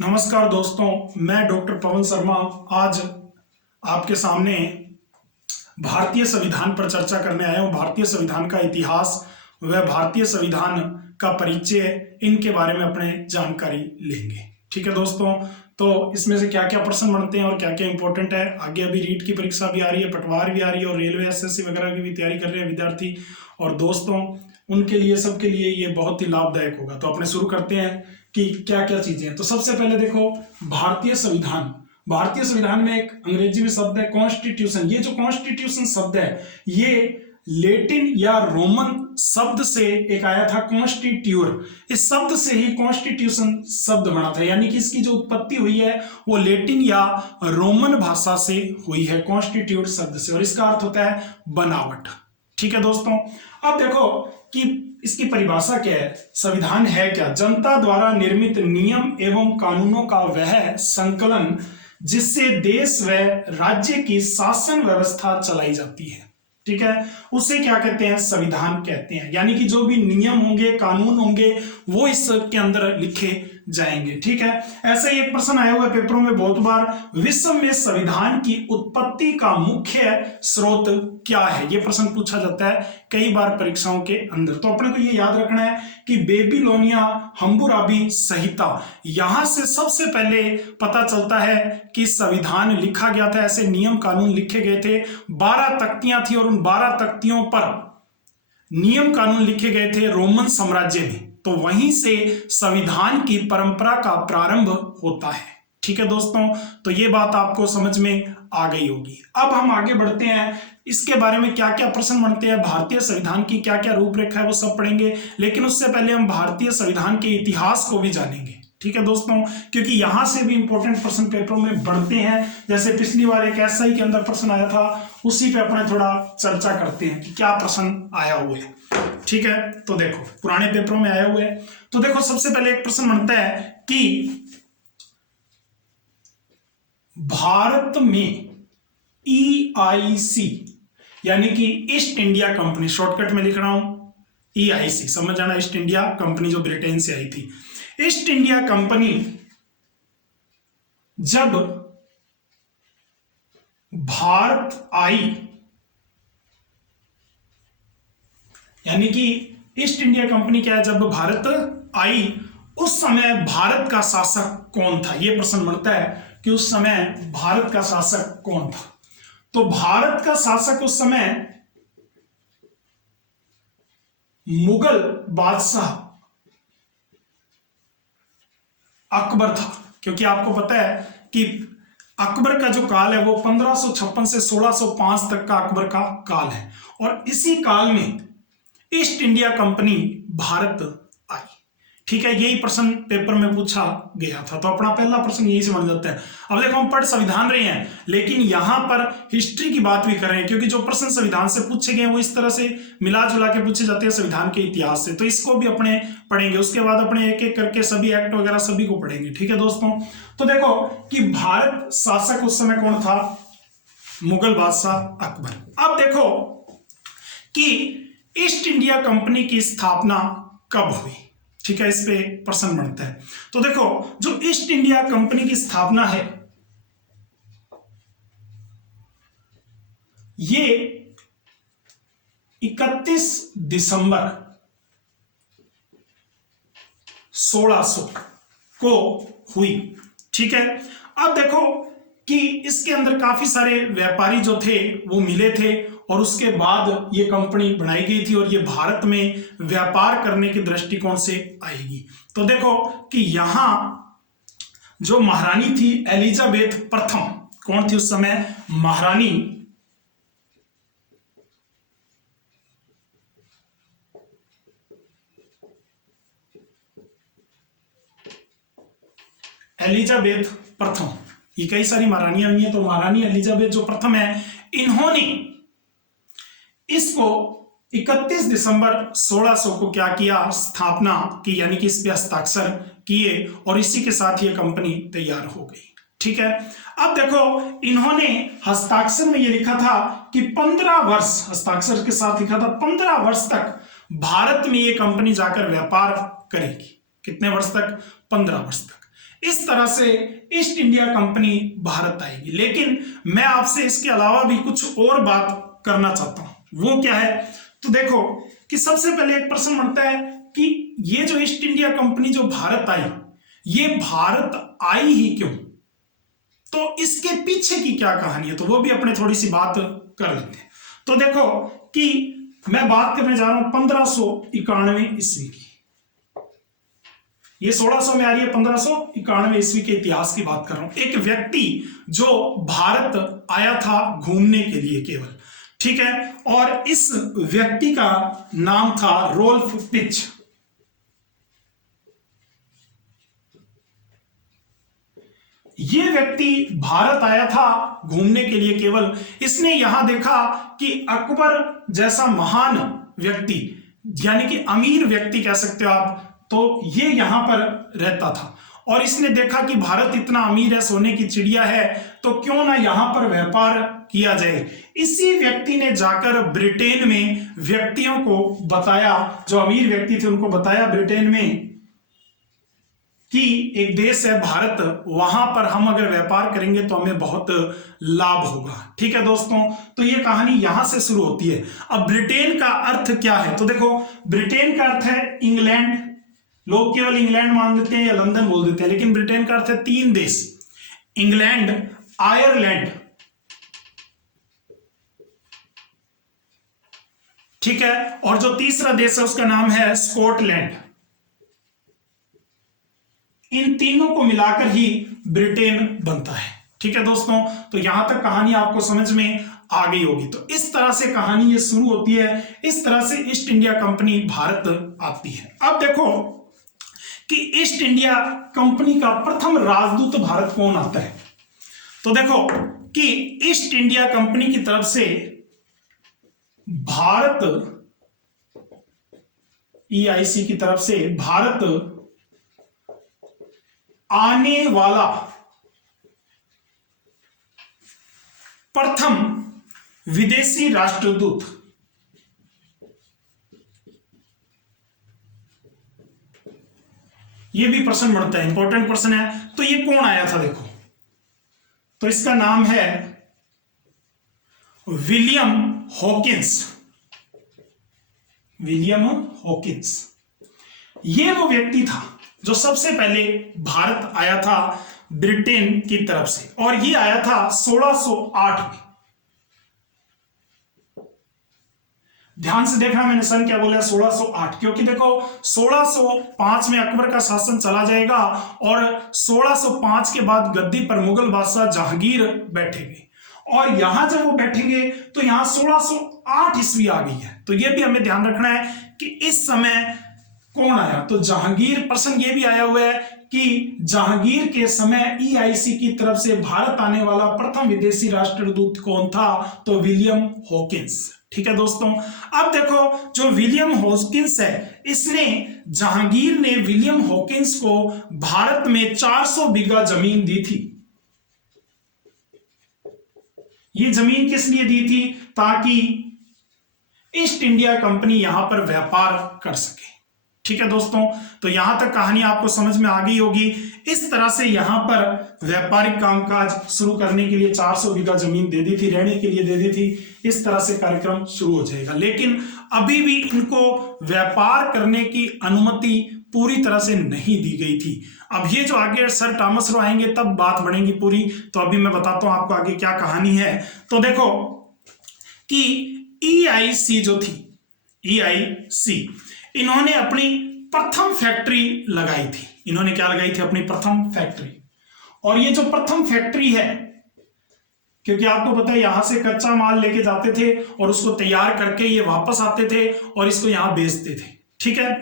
नमस्कार दोस्तों, मैं डॉक्टर पवन शर्मा आज आपके सामने भारतीय संविधान पर चर्चा करने आया हूँ। भारतीय संविधान का इतिहास व भारतीय संविधान का परिचय, इनके बारे में अपने जानकारी लेंगे। ठीक है दोस्तों, तो इसमें से क्या क्या प्रश्न बनते हैं और क्या क्या इंपॉर्टेंट है। आगे अभी रीट की परीक्षा भी आ रही है, पटवार भी आ रही है और रेलवे एसएससी वगैरह की भी तैयारी कर रहे हैं विद्यार्थी और दोस्तों, उनके लिए सबके लिए ये बहुत ही लाभदायक होगा। तो अपने शुरू करते हैं कि क्या क्या चीजें हैं। तो सबसे पहले देखो, भारतीय संविधान। भारतीय संविधान में एक अंग्रेजी में शब्द है कॉन्स्टिट्यूशन। ये जो कॉन्स्टिट्यूशन शब्द है, ये लेटिन या रोमन शब्द से एक आया था कॉन्स्टिट्यूर। इस शब्द से ही कॉन्स्टिट्यूशन शब्द बना था, यानी कि इसकी जो उत्पत्ति हुई है वो लेटिन या रोमन भाषा से हुई है, कॉन्स्टिट्यूट शब्द से, और इसका अर्थ होता है बनावट। ठीक है दोस्तों, अब देखो कि इसकी परिभाषा क्या है। संविधान है क्या? जनता द्वारा निर्मित नियम एवं कानूनों का वह संकलन जिससे देश व राज्य की शासन व्यवस्था चलाई जाती है। ठीक है, उसे क्या कहते हैं? संविधान कहते हैं। यानी कि जो भी नियम होंगे, कानून होंगे, वो इसके अंदर लिखे जाएंगे। ठीक है, ऐसे ही एक प्रश्न आया हुआ है पेपरों में बहुत बार, विश्व में संविधान की उत्पत्ति का मुख्य स्रोत क्या है? ये प्रश्न पूछा जाता है कई बार परीक्षाओं के अंदर। तो अपने को ये याद रखना है कि बेबीलोनिया हम्मुराबी संहिता, यहां से सबसे पहले पता चलता है कि संविधान लिखा गया था। ऐसे नियम कानून लिखे गए थे, 12 तख्तियां थी और उन 12 तख्तियों पर नियम कानून लिखे गए थे रोमन साम्राज्य में। तो वहीं से संविधान की परंपरा का प्रारंभ होता है। ठीक है दोस्तों, तो ये बात आपको समझ में आ गई होगी। अब हम आगे बढ़ते हैं, इसके बारे में क्या क्या प्रश्न बनते हैं, भारतीय संविधान की क्या क्या रूपरेखा है, वो सब पढ़ेंगे। लेकिन उससे पहले हम भारतीय संविधान के इतिहास को भी जानेंगे। ठीक है दोस्तों, क्योंकि यहां से भी इंपॉर्टेंट प्रश्न पेपरों में बढ़ते हैं। जैसे पिछली बार एक एसआई के अंदर प्रश्न आया था, उसी पे अपने थोड़ा चर्चा करते हैं कि क्या प्रश्न आया हुआ है। ठीक है, तो देखो पुराने पेपरों में आए हुए हैं। तो देखो सबसे पहले एक प्रश्न बनता है कि भारत में EIC यानी कि ईस्ट इंडिया कंपनी, शॉर्टकट में लिख रहा हूं EIC, समझ जाना, ईस्ट इंडिया कंपनी जो ब्रिटेन से आई थी। ईस्ट इंडिया कंपनी जब भारत आई, यानी कि ईस्ट इंडिया कंपनी क्या है, जब भारत आई उस समय भारत का शासक कौन था? यह प्रश्न बनता है कि उस समय भारत का शासक कौन था। तो भारत का शासक उस समय मुगल बादशाह अकबर था। क्योंकि आपको पता है कि अकबर का जो काल है वो 1556 से 1605 तक का अकबर का काल है, और इसी काल में ईस्ट इंडिया कंपनी भारत आई। ठीक है, यही प्रश्न पेपर में पूछा गया था। तो अपना पहला प्रश्न यही से बन जाता है। अब देखो हम पढ़ संविधान रहे हैं, लेकिन यहां पर हिस्ट्री की बात भी कर रहे हैं, क्योंकि जो प्रश्न संविधान से पूछे गए हैं वो इस तरह से मिला जुला के पूछे जाते हैं संविधान के इतिहास से। तो इसको भी अपने पढ़ेंगे, उसके बाद अपने एक एक करके सभी एक्ट वगैरह सभी को पढ़ेंगे। ठीक है दोस्तों, तो देखो कि भारत शासक उस समय कौन था? मुगल बादशाह अकबर। अब देखो कि ईस्ट इंडिया कंपनी की स्थापना कब हुई? ठीक है, इस पे प्रश्न बनता है। तो देखो जो ईस्ट इंडिया कंपनी की स्थापना है, ये 31 दिसंबर 1600 को हुई। ठीक है, अब देखो कि इसके अंदर काफी सारे व्यापारी जो थे वो मिले थे, और उसके बाद ये कंपनी बनाई गई थी, और ये भारत में व्यापार करने के दृष्टिकोण से आएगी। तो देखो कि यहां जो महारानी थी एलिजाबेथ प्रथम, कौन थी उस समय? महारानी एलिजाबेथ प्रथम। ये कई सारी महारानियां हुई हैं, तो महारानी एलिजाबेथ जो प्रथम है, इन्होंने इसको 31 दिसंबर 1600 को क्या किया? स्थापना की, यानी कि इस पे हस्ताक्षर किए, और इसी के साथ ये कंपनी तैयार हो गई। ठीक है, अब देखो इन्होंने हस्ताक्षर में ये लिखा था कि 15 वर्ष, हस्ताक्षर के साथ लिखा था 15 वर्ष तक भारत में ये कंपनी जाकर व्यापार करेगी। कितने वर्ष तक? 15 वर्ष तक। इस तरह से ईस्ट इंडिया कंपनी भारत आएगी। लेकिन मैं आपसे इसके अलावा भी कुछ और बात करना चाहता हूं। वो क्या है, तो देखो कि सबसे पहले एक प्रश्न बनता है कि ये जो ईस्ट इंडिया कंपनी जो भारत आई, ये भारत आई ही क्यों, तो इसके पीछे की क्या कहानी है, तो वो भी अपने थोड़ी सी बात कर लेते हैं। तो देखो कि मैं बात करने जा रहा हूं 1591 ईस्वी की। ये 1600 में आ रही है, 1591 ईस्वी के इतिहास की बात कर रहा हूं। एक व्यक्ति जो भारत आया था घूमने के लिए केवल, ठीक है, और इस व्यक्ति का नाम था रोल्फ पिच। ये व्यक्ति भारत आया था घूमने के लिए केवल। इसने यहां देखा कि अकबर जैसा महान व्यक्ति, यानी कि अमीर व्यक्ति कह सकते हो आप, तो ये यहां पर रहता था और इसने देखा कि भारत इतना अमीर है, सोने की चिड़िया है, तो क्यों ना यहां पर व्यापार किया जाए। इसी व्यक्ति ने जाकर ब्रिटेन में व्यक्तियों को बताया, जो अमीर व्यक्ति थे उनको बताया ब्रिटेन में कि एक देश है भारत, वहां पर हम अगर व्यापार करेंगे तो हमें बहुत लाभ होगा। ठीक है दोस्तों, तो ये कहानी यहां से शुरू होती है। अब ब्रिटेन का अर्थ क्या है, तो देखो ब्रिटेन का अर्थ है इंग्लैंड। लोग केवल इंग्लैंड मान देते हैं या लंदन बोल देते हैं, लेकिन ब्रिटेन का अर्थ है 3 देश, इंग्लैंड, आयरलैंड, ठीक है, और जो तीसरा देश है उसका नाम है स्कॉटलैंड। इन तीनों को मिलाकर ही ब्रिटेन बनता है। ठीक है दोस्तों, तो यहां तक कहानी आपको समझ में आ गई होगी। तो इस तरह से कहानी ये शुरू होती है, इस तरह से ईस्ट इंडिया कंपनी भारत आती है। अब देखो कि ईस्ट इंडिया कंपनी का प्रथम राजदूत भारत कौन आता है, तो देखो कि ईस्ट इंडिया कंपनी की तरफ से भारत, EIC की तरफ से भारत आने वाला प्रथम विदेशी राष्ट्रदूत, ये भी प्रश्न बनता है, इंपॉर्टेंट प्रश्न है। तो ये कौन आया था, देखो तो इसका नाम है विलियम हॉकिंस। विलियम हॉकिंस ये वो व्यक्ति था जो सबसे पहले भारत आया था ब्रिटेन की तरफ से, और ये आया था 1608 में। ध्यान से देखना, मैंने सन क्या बोला, 1608, क्योंकि देखो 1605 में अकबर का शासन चला जाएगा और 1605 के बाद गद्दी पर मुगल बादशाह जहांगीर बैठेंगे, और यहां जब वो बैठेंगे तो यहां 1608 ईस्वी आ गई है। तो ये भी हमें ध्यान रखना है कि इस समय कौन आया, तो जहांगीर। प्रसंग ये भी आया हुआ है कि जहांगीर के समय EIC की तरफ से भारत आने वाला प्रथम विदेशी राष्ट्रदूत कौन था, तो विलियम हॉकिंस। ठीक है दोस्तों, अब देखो जो विलियम हॉकिंस है, इसने, जहांगीर ने विलियम हॉकिंस को भारत में 400 बीघा जमीन दी थी। ये जमीन किस लिए दी थी, ताकि ईस्ट इंडिया कंपनी यहां पर व्यापार कर सके। ठीक है दोस्तों, तो यहां तक कहानी आपको समझ में आ गई होगी। इस तरह से यहां पर व्यापारिक कामकाज शुरू करने के लिए 400 बीघा जमीन दे दी थी, रहने के लिए दे दी थी। इस तरह से कार्यक्रम शुरू हो जाएगा, लेकिन अभी भी इनको व्यापार करने की अनुमति पूरी तरह से नहीं दी गई थी। अब ये जो आगे सर थॉमस रो आएंगे तब बात बढ़ेगी पूरी, तो अभी मैं बताता हूं आपको आगे क्या कहानी है। तो देखो कि EIC जो थी, EIC, इन्होंने अपनी प्रथम फैक्ट्री लगाई थी। इन्होंने क्या लगाई थी, अपनी प्रथम फैक्ट्री। और ये जो प्रथम फैक्ट्री है, क्योंकि आपको पता है यहां से कच्चा माल लेके जाते थे और उसको तैयार करके ये वापस आते थे और इसको यहां बेचते थे। ठीक है,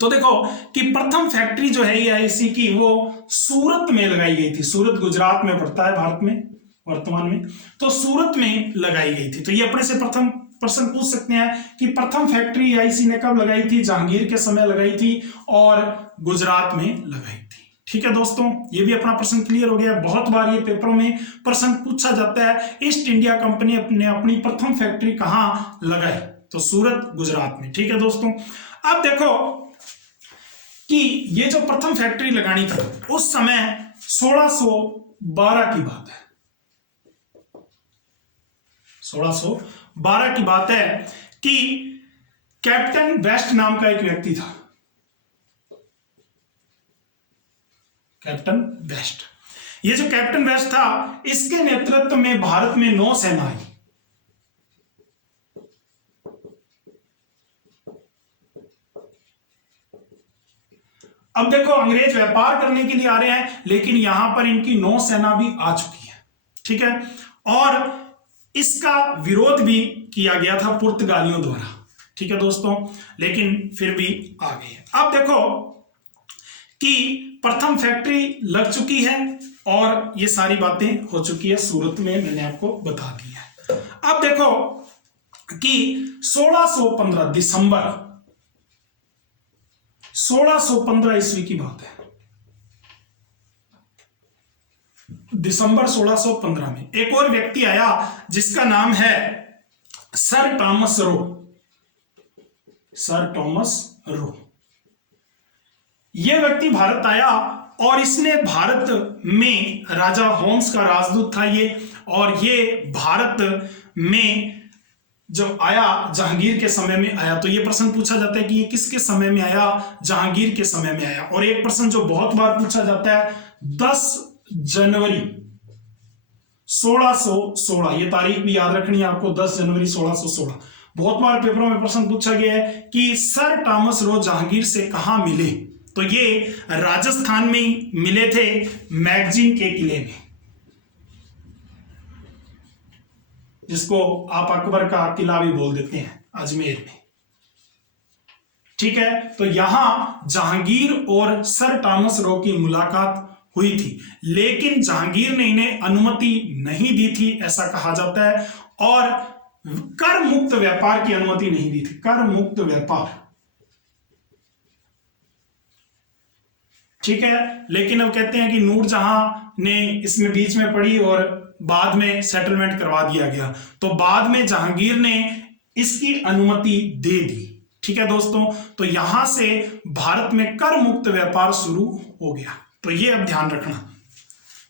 तो देखो कि प्रथम फैक्ट्री जो है EIC की, वो सूरत में लगाई गई थी। सूरत गुजरात में पड़ता है भारत में वर्तमान में, तो सूरत में लगाई गई थी। तो ये अपने से प्रथम प्रश्न पूछ सकते हैं कि प्रथम फैक्ट्री EIC ने कब लगाई थी, जहांगीर के समय लगाई थी और गुजरात में लगाई थी। ठीक है दोस्तों, ये भी अपना प्रश्न क्लियर हो गया। बहुत बार ये पेपरों में प्रश्न पूछा जाता है, ईस्ट इंडिया कंपनी ने अपनी प्रथम फैक्ट्री कहां लगाई, तो सूरत गुजरात में। ठीक है दोस्तों, अब देखो कि ये जो प्रथम फैक्ट्री लगानी थी उस समय 1612 की बात है। 1612 की बात है कि कैप्टन वेस्ट नाम का एक व्यक्ति था, कैप्टन वेस्ट। ये जो कैप्टन वेस्ट था, इसके नेतृत्व में भारत में नौसेना आई। अब देखो, अंग्रेज व्यापार करने के लिए आ रहे हैं, लेकिन यहां पर इनकी नौसेना भी आ चुकी है, ठीक है। और इसका विरोध भी किया गया था पुर्तगालियों द्वारा, ठीक है दोस्तों, लेकिन फिर भी आ गई है। अब देखो कि प्रथम फैक्ट्री लग चुकी है और ये सारी बातें हो चुकी है, सूरत में मैंने आपको बता दी है। अब देखो कि 1615 दिसंबर 1615 ईस्वी की बात है। दिसंबर 1615 में एक और व्यक्ति आया जिसका नाम है sir Thomas Roe. Sir Thomas Roe, यह व्यक्ति भारत आया और इसने भारत में राजा होम्स का राजदूत था ये, और ये भारत में जब आया जहांगीर के समय में आया। तो ये प्रश्न पूछा जाता है कि ये किसके समय में आया? जहांगीर के समय में आया। और एक प्रश्न जो बहुत बार पूछा जाता है, 10 जनवरी 1616, ये तारीख भी याद रखनी है आपको, 10 जनवरी 1616। बहुत बार पेपरों में प्रश्न पूछा गया है कि सर टॉमस रो जहांगीर से कहां मिले? तो ये राजस्थान में ही मिले थे, मैगजीन के किले में, जिसको आप अकबर का किला भी बोल देते हैं, अजमेर में, ठीक है। तो यहां जहांगीर और सर टॉमस रो की मुलाकात हुई थी, लेकिन जहांगीर ने इन्हें अनुमति नहीं दी थी, ऐसा कहा जाता है, और कर मुक्त व्यापार की अनुमति नहीं दी थी। कर मुक्त व्यापार, ठीक है। लेकिन अब कहते हैं कि नूरजहां ने इसमें बीच में पड़ी और बाद में सेटलमेंट करवा दिया गया। तो बाद में जहांगीर ने इसकी अनुमति दे दी, ठीक है दोस्तों। तो यहां से भारत में कर मुक्त व्यापार शुरू हो गया। तो ये अब ध्यान रखना,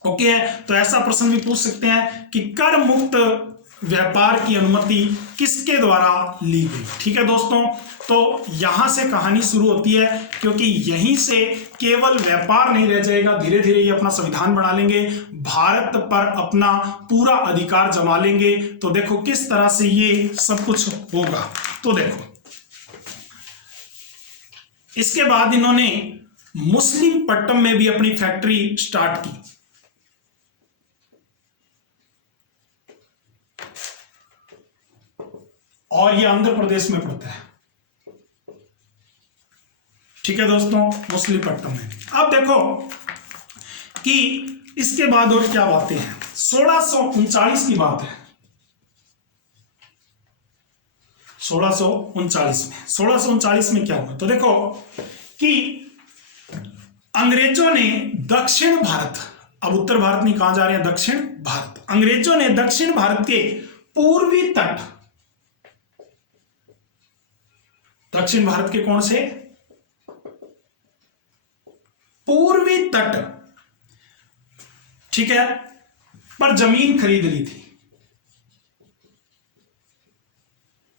ओके है। तो ऐसा प्रश्न भी पूछ सकते हैं कि कर मुक्त व्यापार की अनुमति किसके द्वारा ली गई, ठीक है दोस्तों। तो यहां से कहानी शुरू होती है, क्योंकि यहीं से केवल व्यापार नहीं रह जाएगा, धीरे धीरे ये अपना संविधान बना लेंगे, भारत पर अपना पूरा अधिकार जमा लेंगे। तो देखो किस तरह से ये सब कुछ होगा। तो देखो, इसके बाद इन्होंने मुस्लिम पट्टम में भी अपनी फैक्ट्री स्टार्ट की। और ये आंध्र प्रदेश में पड़ता है, ठीक है दोस्तों, मुसलीपट्टनम में। अब देखो कि इसके बाद और क्या बातें हैं। 1639 की बात है, 1639 में क्या हुआ? तो देखो कि अंग्रेजों ने दक्षिण भारत, अब उत्तर भारत नहीं, कहां जा रहे हैं? दक्षिण भारत। अंग्रेजों ने दक्षिण भारत के पूर्वी तट, दक्षिण भारत के कौन से? पूर्वी तट, ठीक है, पर जमीन खरीद ली थी।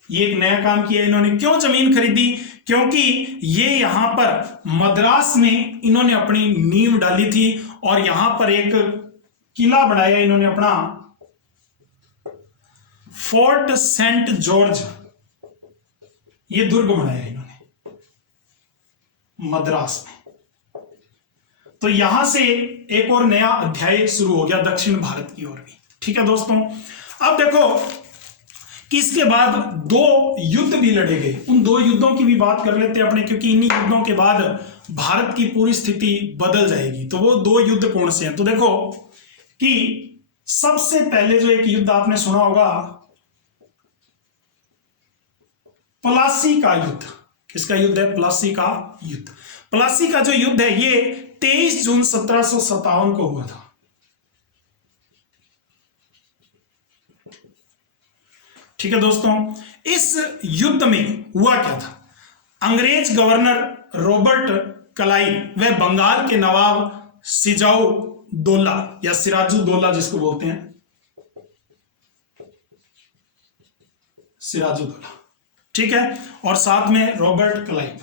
ये एक नया काम किया इन्होंने। क्यों जमीन खरीदी? क्योंकि ये यहां पर मद्रास में इन्होंने अपनी नींव डाली थी और यहां पर एक किला बनाया इन्होंने अपना, फोर्ट सेंट जॉर्ज, ये दुर्ग बनाया इन्होंने मद्रास में। तो यहां से एक और नया अध्याय शुरू हो गया दक्षिण भारत की ओर भी, ठीक है दोस्तों। अब देखो कि इसके बाद 2 युद्ध भी लड़े गए। उन 2 युद्धों की भी बात कर लेते हैं अपने, क्योंकि इन्हीं युद्धों के बाद भारत की पूरी स्थिति बदल जाएगी। तो वो 2 युद्ध कौन से हैं? तो देखो कि सबसे पहले जो एक युद्ध आपने सुना होगा, प्लासी का युद्ध। किसका युद्ध है? प्लासी का युद्ध। प्लासी का जो युद्ध है ये 23 जून 1757 को हुआ था, ठीक है दोस्तों। इस युद्ध में हुआ क्या था? अंग्रेज गवर्नर रॉबर्ट कलाई वह बंगाल के नवाब सिराजुद्दौला या सिराजुद्दौला जिसको बोलते हैं, सिराजुद्दौला, ठीक है, और साथ में रॉबर्ट क्लाइव,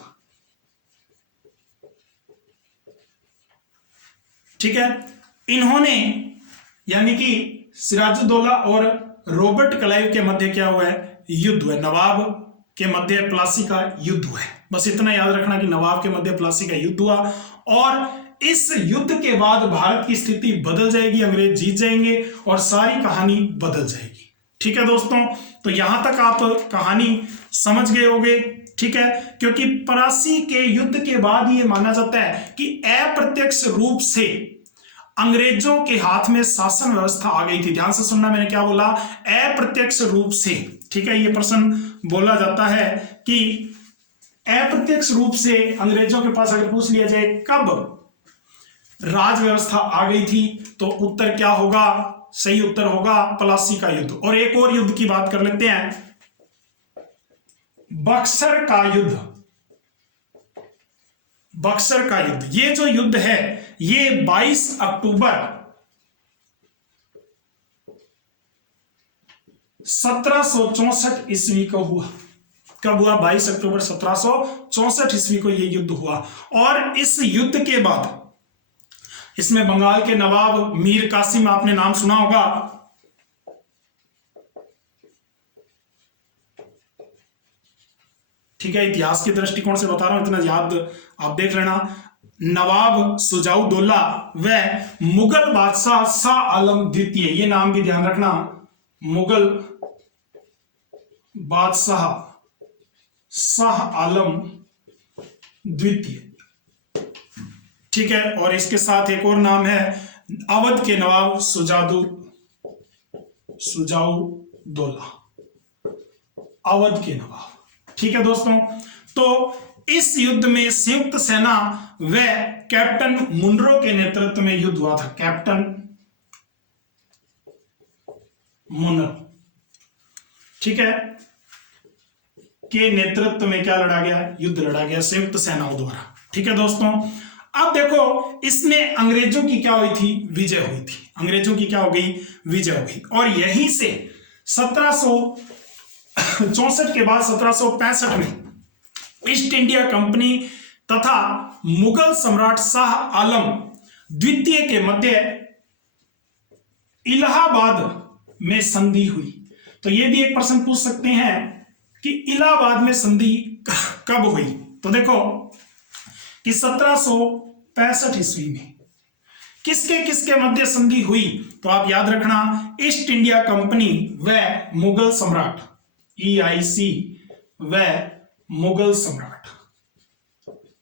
ठीक है। इन्होंने यानी कि सिराजुद्दौला और रॉबर्ट क्लाइव के मध्य क्या हुआ है, युद्ध हुआ है, नवाब के मध्य प्लासी का युद्ध हुआ है। बस इतना याद रखना कि नवाब के मध्य प्लासी का युद्ध हुआ और इस युद्ध के बाद भारत की स्थिति बदल जाएगी, अंग्रेज जीत जाएंगे और सारी कहानी बदल जाएगी। ठीक है दोस्तों, तो यहां तक आप कहानी समझ गए होंगे, ठीक है, क्योंकि प्लासी के युद्ध के बाद ये माना जाता है कि अप्रत्यक्ष रूप से अंग्रेजों के हाथ में शासन व्यवस्था आ गई थी। ध्यान से सुनना, मैंने क्या बोला, अप्रत्यक्ष रूप से, ठीक है। ये प्रश्न बोला जाता है कि अप्रत्यक्ष रूप से अंग्रेजों के पास अगर पूछ लिया जाए कब राज व्यवस्था आ गई थी, तो उत्तर क्या होगा, सही उत्तर होगा प्लासी का युद्ध। और एक और युद्ध की बात कर लेते हैं, बक्सर का युद्ध। बक्सर का युद्ध, ये जो युद्ध है ये 22 अक्टूबर 1764 ईस्वी को हुआ। कब हुआ, 22 अक्टूबर 1764 ईस्वी को यह युद्ध हुआ। और इस युद्ध के बाद इसमें बंगाल के नवाब मीर कासिम, आपने नाम सुना होगा, ठीक है, इतिहास के दृष्टिकोण से बता रहा हूं, इतना याद आप देख लेना। नवाब सिराजुद्दौला व मुगल बादशाह शाह आलम द्वितीय, ये नाम भी ध्यान रखना, मुगल बादशाह शाह आलम द्वितीय, ठीक है। और इसके साथ एक और नाम है अवध के नवाब सिराजुद्दौला, अवध के नवाब, ठीक है दोस्तों। तो इस युद्ध में संयुक्त सेना व कैप्टन मुनरो के नेतृत्व में युद्ध हुआ था। कैप्टन मुनरो, ठीक है, के नेतृत्व में क्या लड़ा गया, युद्ध लड़ा गया संयुक्त सेनाओं द्वारा, ठीक है दोस्तों। अब देखो, इसमें अंग्रेजों की क्या हुई थी, विजय हुई थी, अंग्रेजों की क्या हो गई, विजय हो गई। और यहीं से 1764 के बाद 1765 में ईस्ट इंडिया कंपनी तथा मुगल सम्राट शाह आलम द्वितीय के मध्य इलाहाबाद में संधि हुई। तो यह भी एक प्रश्न पूछ सकते हैं कि इलाहाबाद में संधि कब हुई। तो देखो कि 1765 ईस्वी में किसके किसके मध्य संधि हुई, तो आप याद रखना, ईस्ट इंडिया कंपनी व मुगल सम्राट, EIC व मुगल सम्राट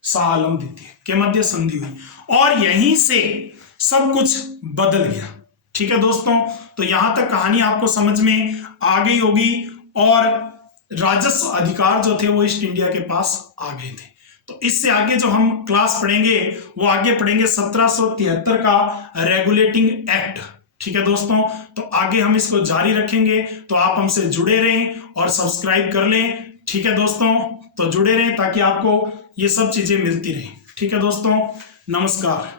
शाह आलम द्वितीय के मध्य संधि हुई। और यहीं से सब कुछ बदल गया, ठीक है दोस्तों। तो यहां तक कहानी आपको समझ में आ गई होगी और राजस्व अधिकार जो थे वो ईस्ट इंडिया के पास आ गए थे। तो इससे आगे जो हम क्लास पढ़ेंगे वो आगे पढ़ेंगे 1773 का रेगुलेटिंग एक्ट, ठीक है दोस्तों। तो आगे हम इसको जारी रखेंगे, तो आप हमसे जुड़े रहें और सब्सक्राइब कर लें, ठीक है दोस्तों। तो जुड़े रहें ताकि आपको ये सब चीजें मिलती रहें, ठीक है दोस्तों। नमस्कार।